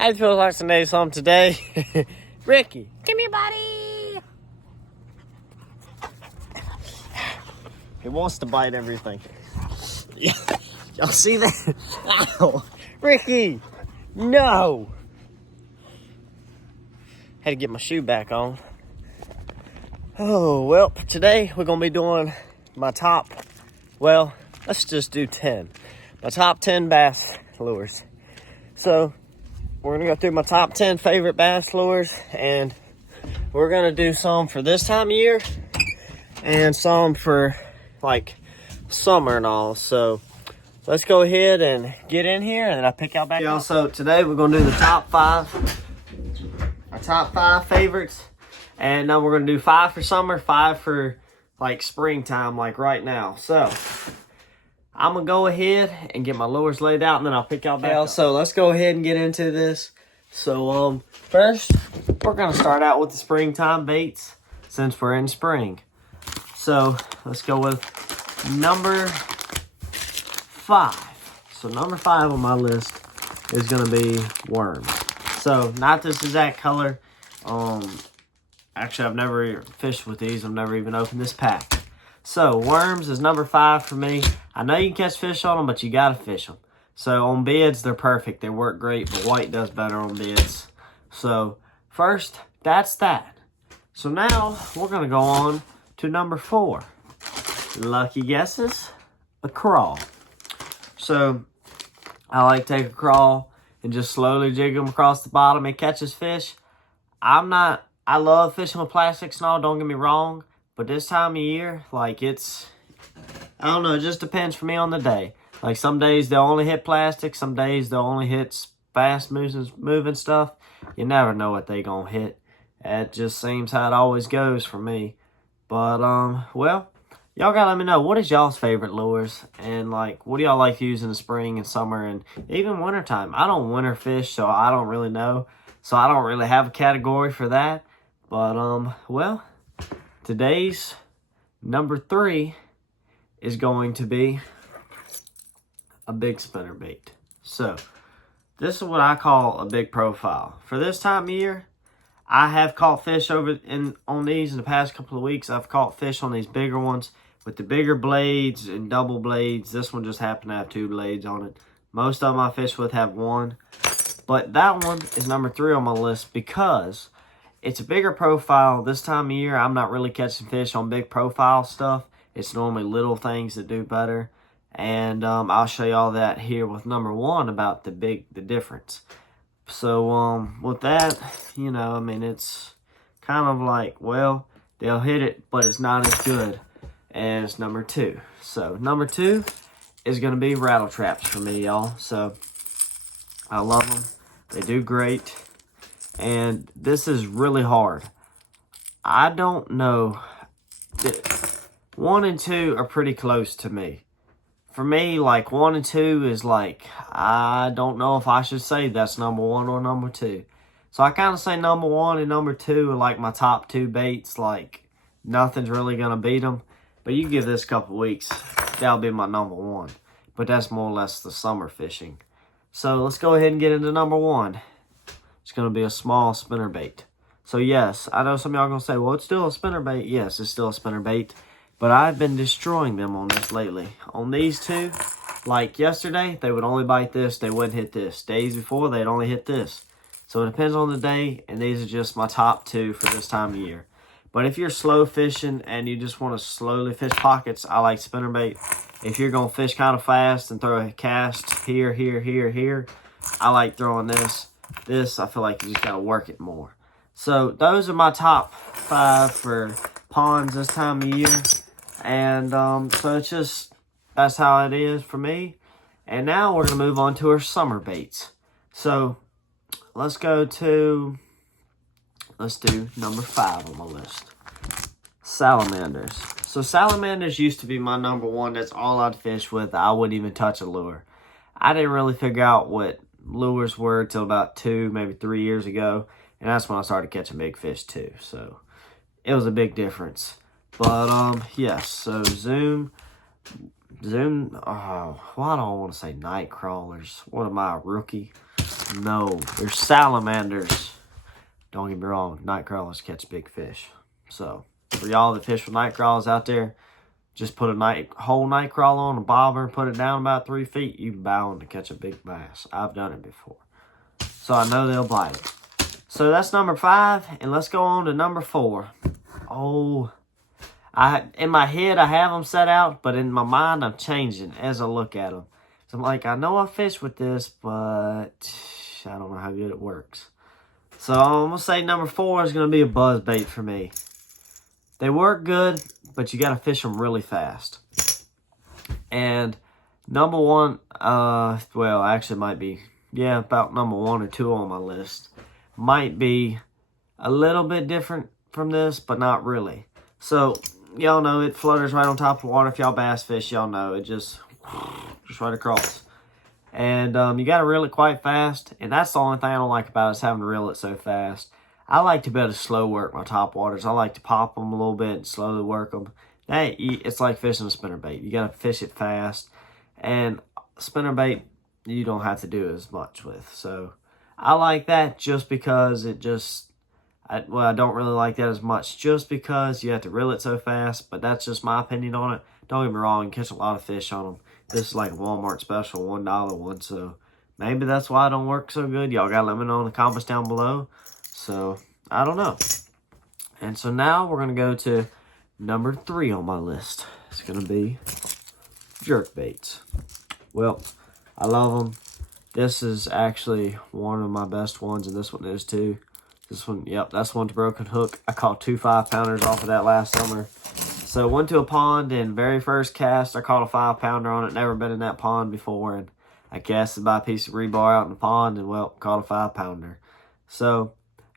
How do you feel like today's home today? Ricky, come here, buddy. He wants to bite everything. Y'all see that? Ow! Ricky! No! Had to get my shoe back on. Oh, well, today we're going to be doing my top, well, let's just do 10. My top 10 bass lures. So, we're going to go through my top 10 favorite bass lures, and we're going to do some for this time of year and some for, like, summer and all. So, let's go ahead and get in here, and then I'll pick out back. Yeah, so today we're going to do the top 5. Our top 5 favorites. And now we're going to do 5 for summer, 5 for, like, springtime, like right now. So, I'm going to go ahead and get my lures laid out, and then I'll pick out back. So, let's go ahead and get into this. So, first, we're going to start out with the springtime baits, since we're in spring. So, let's go with number 5. So, number 5 on my list is going to be worms. So, not this exact color. Actually, I've never fished with these. I've never even opened this pack. So, worms is number 5 for me. I know you can catch fish on them, but you got to fish them. So, on beds, they're perfect. They work great, but white does better on beds. So, first, that's that. So, now, we're going to go on to number 4. Lucky guesses, a crawl. So, I like to take a crawl and just slowly jig them across the bottom. It catches fish. I love fishing with plastics and all, don't get me wrong. But this time of year, like I don't know, it just depends for me on the day. Like some days they'll only hit plastic, some days they'll only hit fast moving stuff. You never know what they gonna hit. It just seems how it always goes for me. But, well, y'all gotta let me know, what is y'all's favorite lures? And, like, what do y'all like to use in the spring and summer and even wintertime? I don't winter fish, so I don't really know. So I don't really have a category for that. But, well, today's number 3 is going to be a big spinnerbait. So, this is what I call a big profile. For this time of year, I have caught fish on these in the past couple of weeks. I've caught fish on these bigger ones with the bigger blades and double blades. This one just happened to have 2 blades on it. Most of them I fish with have 1. But that one is number 3 on my list because it's a bigger profile. This time of year, I'm not really catching fish on big profile stuff. It's normally little things that do better. And I'll show you all that here with number 1 about the difference. So, with that, you know, I mean, it's kind of like, well, they'll hit it, but it's not as good as number 2. So, number 2 is going to be rattle traps for me, y'all. So, I love them. They do great. And this is really hard. I don't know. 1 and 2 are pretty close to me. For me, like 1 and 2 is like, I don't know if I should say that's number 1 or number 2. So I kind of say number 1 and number 2 are like my top 2 baits. Like nothing's really going to beat them. But you give this a couple weeks, that'll be my number 1. But that's more or less the summer fishing. So let's go ahead and get into number 1. It's going to be a small spinnerbait. So yes, I know some of y'all are going to say, well, it's still a spinnerbait. Yes, it's still a spinnerbait. But I've been destroying them on this lately. On these 2, like yesterday, they would only bite this. They wouldn't hit this. Days before, they'd only hit this. So it depends on the day. And these are just my top 2 for this time of year. But if you're slow fishing and you just want to slowly fish pockets, I like spinnerbait. If you're going to fish kind of fast and throw a cast here, here, here, here, I like throwing this. This, I feel like you just got to work it more. So, those are my top 5 for ponds this time of year. And, so it's just, that's how it is for me. And now we're going to move on to our summer baits. So, let's do number 5 on my list. Salamanders. So, salamanders used to be my number 1. That's all I'd fish with. I wouldn't even touch a lure. I didn't really figure out what lures were till about 2, maybe 3 years ago. And that's when I started catching big fish too. So, it was a big difference. But, yes. So, Zoom, oh, why do I want to say night crawlers? What am I, a rookie? No, they're salamanders. Don't get me wrong, night crawlers catch big fish. So, for y'all that fish with night crawlers out there, just put a whole night crawler on a bobber and put it down about 3 feet. You bound to catch a big bass. I've done it before. So I know they'll bite it. So that's number 5, and let's go on to number 4. Oh, in my head I have them set out, but in my mind I'm changing as I look at them. So I'm like, I know I fish with this, but I don't know how good it works. So I'm going to say number 4 is going to be a buzz bait for me. They work good, but you got to fish them really fast. And number 1, well, actually might be, yeah, about number 1 or 2 on my list. Might be a little bit different from this, but not really. So, y'all know it flutters right on top of the water. If y'all bass fish, y'all know it just right across. And you got to reel it quite fast. And that's the only thing I don't like about it is having to reel it so fast. I like to be able to slow work my top waters. I like to pop them a little bit and slowly work them. It's like fishing a spinnerbait. You got to fish it fast. And spinnerbait, you don't have to do as much with. So I like that just because it just, I don't really like that as much just because you have to reel it so fast. But that's just my opinion on it. Don't get me wrong, you can catch a lot of fish on them. This is like a Walmart special, $1 one. So maybe that's why it don't work so good. Y'all got to let me know in the comments down below. So, I don't know. And so now we're going to go to number 3 on my list. It's going to be jerk baits. Well, I love them. This is actually one of my best ones, and this one is too. This one, yep, that's one to broken hook. I caught 2 5-pounders off of that last summer. So went to a pond, and very first cast, I caught a 5-pounder on it. Never been in that pond before, and I casted by a piece of rebar out in the pond, and well, caught a 5-pounder. So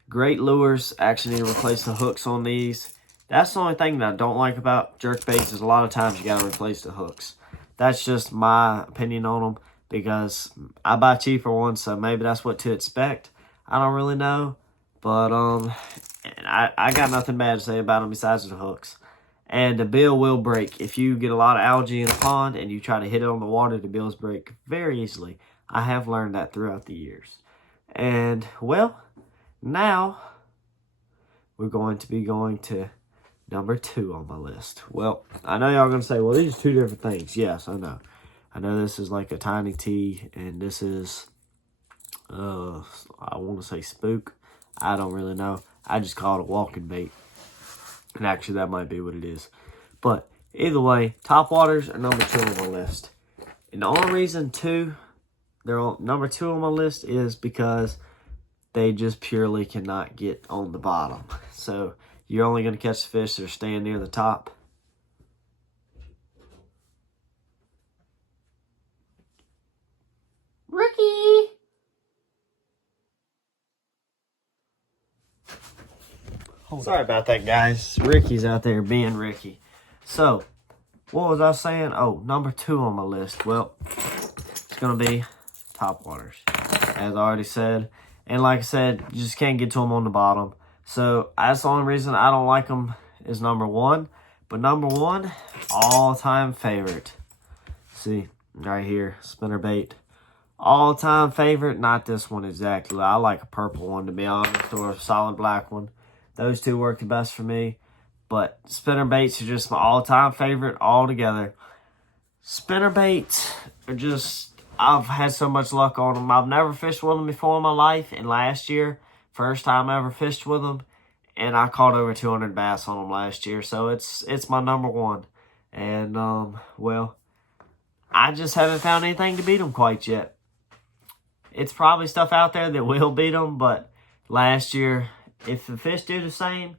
great lures. Actually need to replace the hooks on these. That's the only thing that I don't like about jerk baits is a lot of times you got to replace the hooks. That's just my opinion on them because I buy cheaper ones, so maybe that's what to expect. I don't really know, but I got nothing bad to say about them besides the hooks. And the bill will break. If you get a lot of algae in a pond and you try to hit it on the water, the bills break very easily. I have learned that throughout the years. And, well, now we're going to be going to number 2 on my list. Well, I know y'all are going to say, well, these are 2 different things. Yes, I know. I know this is like a tiny T, and this is, I want to say spook. I don't really know. I just call it a walking bait. And actually, that might be what it is. But either way, top waters are number 2 on my list. And the only reason they're on number 2 on my list is because they just purely cannot get on the bottom. So you're only going to catch the fish that are staying near the top. Ricky! Sorry about that, guys. Ricky's out there being Ricky. So, what was I saying? Oh, number 2 on my list. Well, it's going to be top waters, as I already said. And like I said, you just can't get to them on the bottom. So, that's the only reason I don't like them is number 1. But number 1, all-time favorite. See, right here, spinnerbait. All-time favorite, not this one exactly. I like a purple one, to be honest, or a solid black one. Those 2 work the best for me. But spinnerbaits are just my all-time favorite altogether. Spinnerbaits are just, I've had so much luck on them. I've never fished with them before in my life. And last year, first time I ever fished with them. And I caught over 200 bass on them last year. So it's my number 1. And, well, I just haven't found anything to beat them quite yet. It's probably stuff out there that will beat them. But last year, if the fish do the same,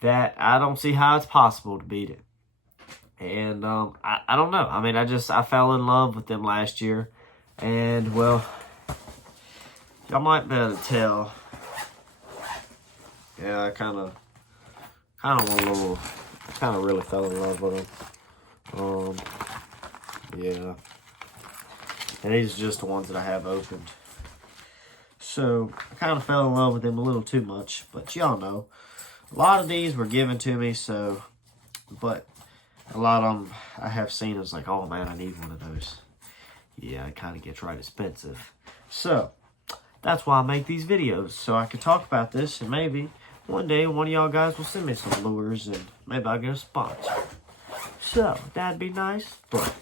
that I don't see how it's possible to beat it. And I don't know. I mean, I fell in love with them last year. And, well, y'all might be able to tell. Yeah, I kind of really fell in love with them. Yeah. And these are just the ones that I have opened. So, I kind of fell in love with them a little too much. But y'all know. A lot of these were given to me, so, but a lot of them I have seen is like, oh man, I need one of those. Yeah, it kind of gets right expensive. So, That's why I make these videos, so I can talk about this, and maybe one day one of y'all guys will send me some lures, and maybe I'll get a sponsor. So, that'd be nice, but,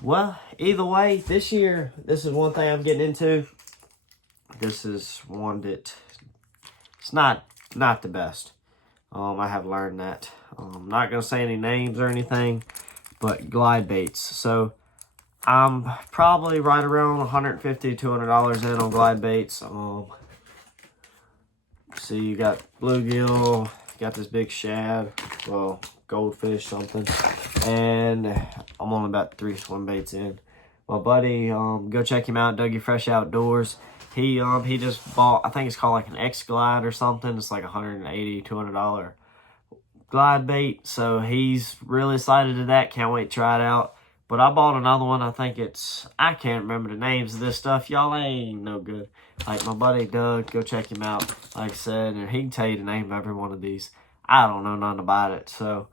well, either way, this year, this is one thing I'm getting into. This is one that, it's not the best. I have learned that. I'm not going to say any names or anything, but glide baits. So, I'm probably right around $150 to $200 in on glide baits. See, you got bluegill, you got this big shad, well, goldfish something, and I'm only about 3 swim baits in. My buddy, go check him out, Dougie Fresh Outdoors. He just bought, I think it's called like an X Glide or something. It's like $180, $200 glide bait. So he's really excited to that. Can't wait to try it out. But I bought another one. I think it's, I can't remember the names of this stuff. Y'all ain't no good. Like my buddy Doug, go check him out. Like I said, and he can tell you the name of every one of these. I don't know nothing about it, so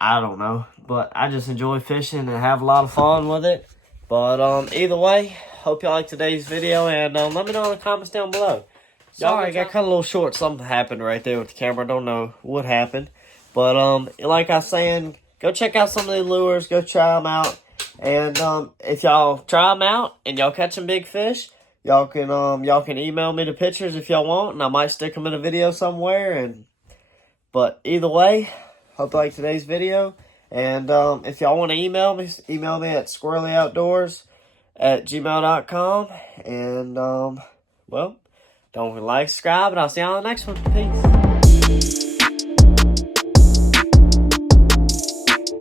I don't know. But I just enjoy fishing and have a lot of fun with it. But either way, hope y'all like today's video, and let me know in the comments down below. Sorry, I got kind of a little short. Something happened right there with the camera. I don't know what happened. But like I was saying, go check out some of the lures. Go try them out. And if y'all try them out and y'all catch some big fish, y'all can email me the pictures if y'all want, and I might stick them in a video somewhere. But either way, hope you like today's video. And if y'all want to email me at squirrelyoutdoors@gmail.com. And well, don't forget to like, subscribe, and I'll see y'all on the next one. Peace.